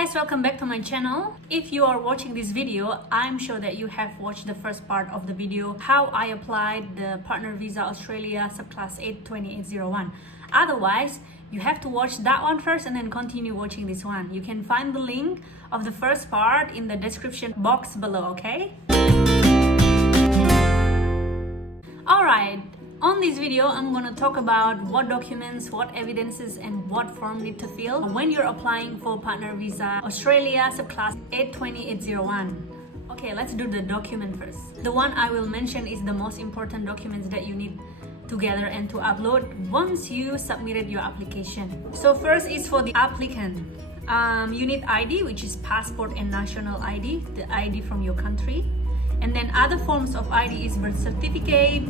guys, welcome back to my channel. If you are watching this video, I'm sure that you have watched the first part of the video, how I applied the partner visa Australia subclass 82801. Otherwise, you have to watch that one first and then continue watching this one. You can find the link of the first part in the description box below, okay? Alright, on this video, I'm gonna talk about what documents, what evidences, and what form need to fill when you're applying for partner visa Australia subclass 82801. Okay, let's do the document first. The one I will mention is the most important documents that you need to gather and to upload once you submitted your application. So first is for the applicant. You need ID, which is passport and national ID, the ID from your country. And then other forms of ID is birth certificate,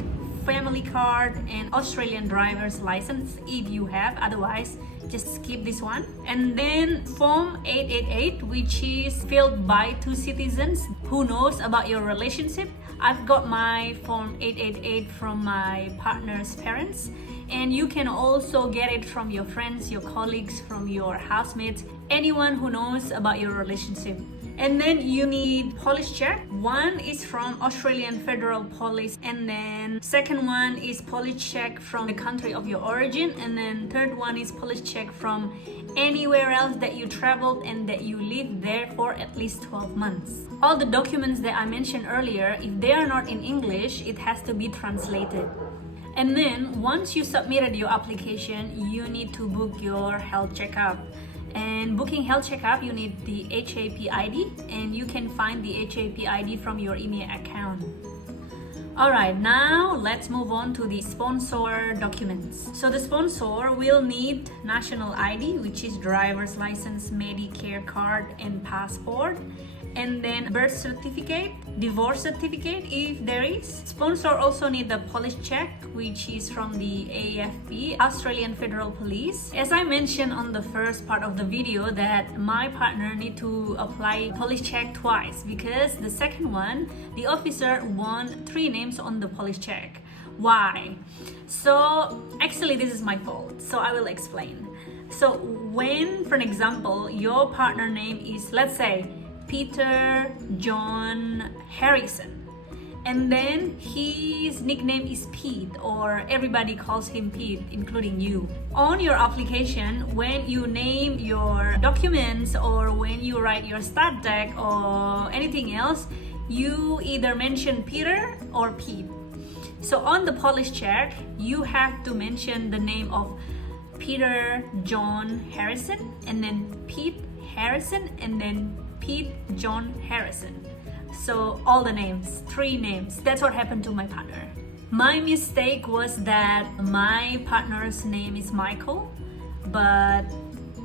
family card, and Australian driver's license if you have, otherwise just skip this one. And then form 888, which is filled by two citizens who knows about your relationship. I've got my form 888 from my partner's parents, and you can also get it from your friends, your colleagues, from your housemates, anyone who knows about your relationship. And then you need police check. One is from Australian Federal Police, and then second one is police check from the country of your origin, and then third one is police check from anywhere else that you traveled and that you lived there for at least 12 months. All the documents that I mentioned earlier, if they are not in English, it has to be translated. And then once you submitted your application, you need to book your health checkup. And booking health checkup, you need the HAP ID, and you can find the HAP ID from your email account. Alright, now let's move on to the sponsor documents. So the sponsor will need national ID, which is driver's license, Medicare card, and passport. And then birth certificate, divorce certificate if there is. Sponsor also need the police check, which is from the AFP, Australian Federal Police. As I mentioned on the first part of the video, that my partner need to apply police check twice, because the second one, the officer want 3 names on the police check. Why? So actually this is my fault, so I will explain. So when, for an example, your partner name is, let's say, Peter John Harrison, and then his nickname is Pete, or everybody calls him Pete, including you. On your application, when you name your documents or when you write your stat deck or anything else, you either mention Peter or Pete. So on the police check, you have to mention the name of Peter John Harrison, and then Pete Harrison, and then Pete John Harrison. So all the names, 3 names. That's what happened to my partner. My mistake was that my partner's name is Michael, but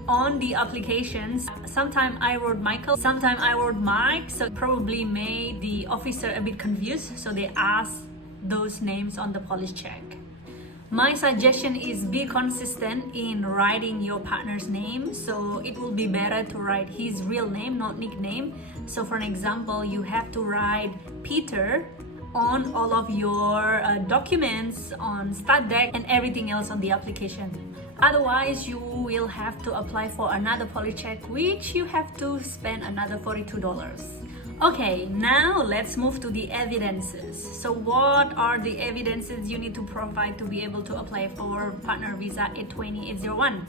on the applications, sometimes I wrote Michael, sometimes I wrote Mike, so it probably made the officer a bit confused, so they asked those names on the police check. My suggestion is be consistent in writing your partner's name, so it will be better to write his real name, not nickname. So for an example, you have to write Peter on all of your documents, on stat deck, and everything else on the application. Otherwise, you will have to apply for another police check, which you have to spend another $42. Okay, now let's move to the evidences. So what are the evidences you need to provide to be able to apply for partner visa 82801?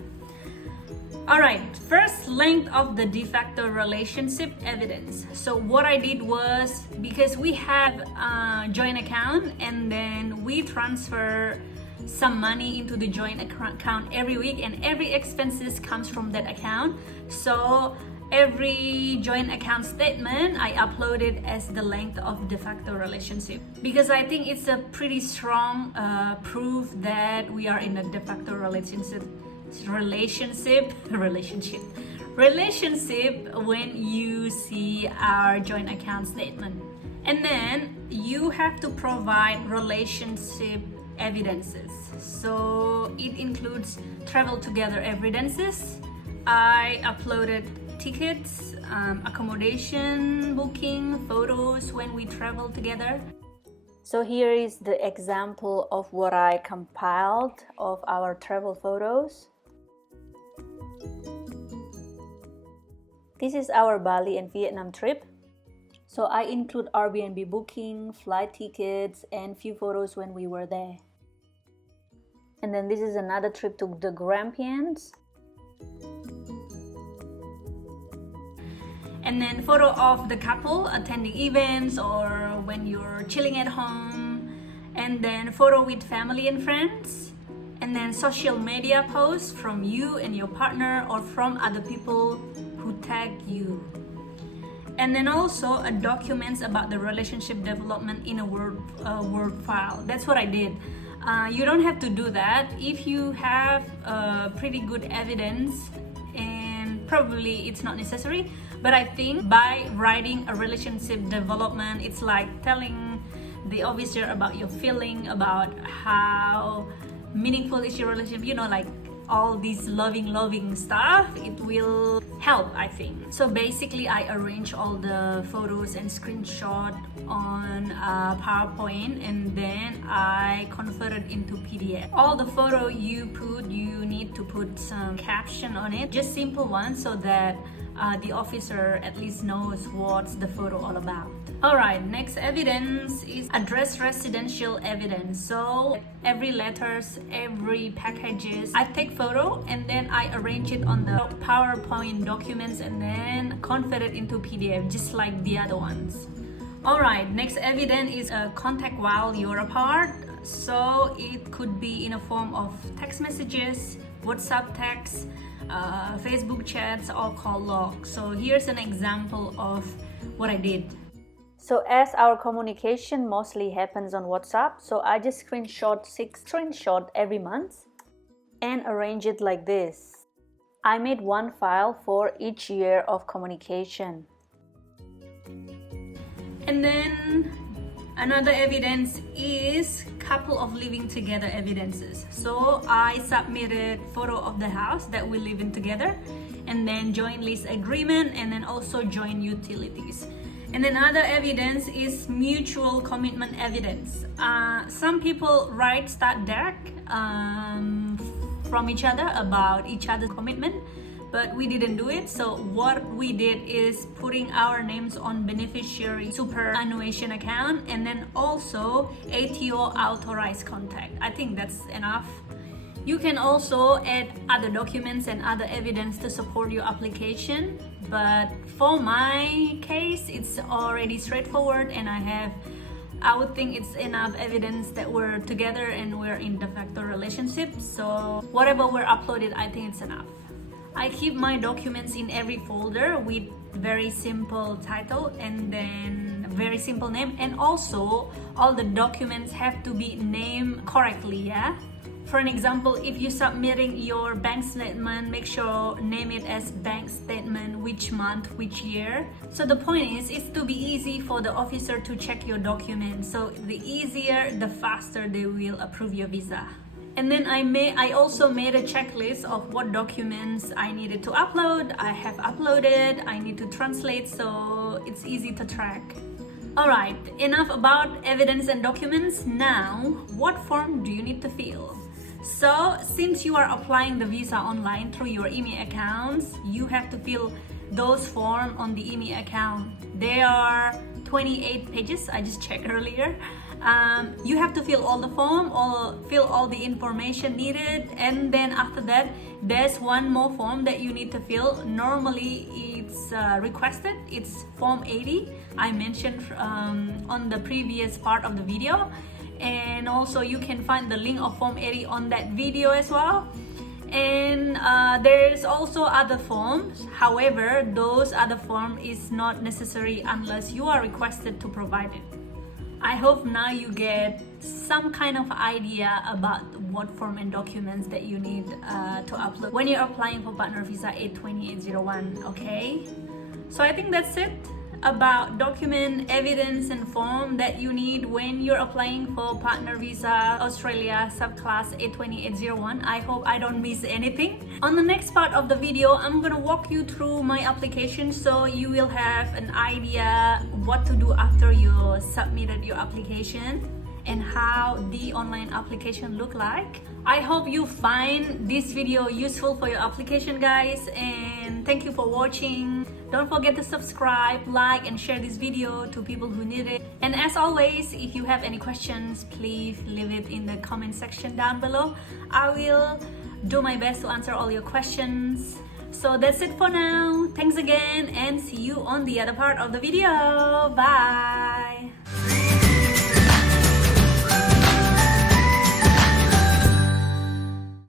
Alright, first, length of the de facto relationship evidence. So what I did was, because we have a joint account and then we transfer some money into the joint account every week, and every expenses comes from that account. So every joint account statement I uploaded as the length of de facto relationship, because I think it's a pretty strong proof that we are in a de facto relationship when you see our joint account statement. And then you have to provide relationship evidences, so it includes travel together evidences. I uploaded tickets, accommodation booking, photos when we travel together. So here is the example of what I compiled of our travel photos. This is our Bali and Vietnam trip. So I include Airbnb booking, flight tickets, and few photos when we were there. And then this is another trip to the Grampians. And then photo of the couple attending events or when you're chilling at home. And then photo with family and friends. And then social media posts from you and your partner or from other people who tag you. And then also documents about the relationship development in a Word file. That's what I did. You don't have to do that if you have pretty good evidence, and probably it's not necessary. But I think by writing a relationship development, it's like telling the officer about your feeling, about how meaningful is your relationship, you know, like all this loving stuff. It will help, I think. So basically I arrange all the photos and screenshot on PowerPoint, and then I convert it into PDF. All the photo you need to put some caption on it, just simple ones, so that the officer at least knows what's the photo all about. Alright, next evidence is address residential evidence. So every letters, every packages, I take photo and then I arrange it on the PowerPoint documents and then convert it into PDF, just like the other ones. Alright, next evidence is a contact while you're apart. So it could be in a form of text messages, WhatsApp text, Facebook chats, or call logs. So here's an example of what I did. So as our communication mostly happens on WhatsApp, so I just screenshot 6 screenshots every month and arrange it like this. I made one file for each year of communication. And then another evidence is couple of living together evidences. So I submitted photo of the house that we live in together, and then joint lease agreement, and then also joint utilities. And then other evidence is mutual commitment evidence. Some people write start direct from each other about each other's commitment, but we didn't do it. So what we did is putting our names on beneficiary superannuation account, and then also ATO authorized contact. I think that's enough. You can also add other documents and other evidence to support your application, but for my case it's already straightforward, and I would think it's enough evidence that we're together and we're in de facto relationship. So whatever we're uploaded, I think it's enough. I keep my documents in every folder with very simple title and then very simple name, and also all the documents have to be named correctly, yeah? For an example, if you're submitting your bank statement, make sure name it as bank statement, which month, which year. So the point is, it's to be easy for the officer to check your documents. So the easier, the faster they will approve your visa. And then I also made a checklist of what documents I needed to upload. I have uploaded, I need to translate, so it's easy to track. Alright, enough about evidence and documents. Now, what form do you need to fill? So since you are applying the visa online through your IMI accounts, you have to fill those forms on the IMI account. There are 28 pages, I just checked earlier. You have to fill all the form, or fill all the information needed, and then after that there's one more form that you need to fill. Normally it's requested, it's form 80. I mentioned on the previous part of the video, and also you can find the link of form 80 on that video as well. And there's also other forms. However, those other form is not necessary unless you are requested to provide it. I hope now you get some kind of idea about what form and documents that you need to upload when you're applying for partner visa 82801. Okay, so I think that's it about document, evidence, and form that you need when you're applying for partner visa Australia subclass 82801. I hope I don't miss anything. On the next part of the video, I'm gonna walk you through my application, so you will have an idea what to do after you submitted your application and how the online application look like. I hope you find this video useful for your application, guys, and thank you for watching. Don't forget to subscribe, like, and share this video to people who need it. And as always, if you have any questions, please leave it in the comment section down below. I will do my best to answer all your questions. So that's it for now. Thanks again and see you on the other part of the video. Bye.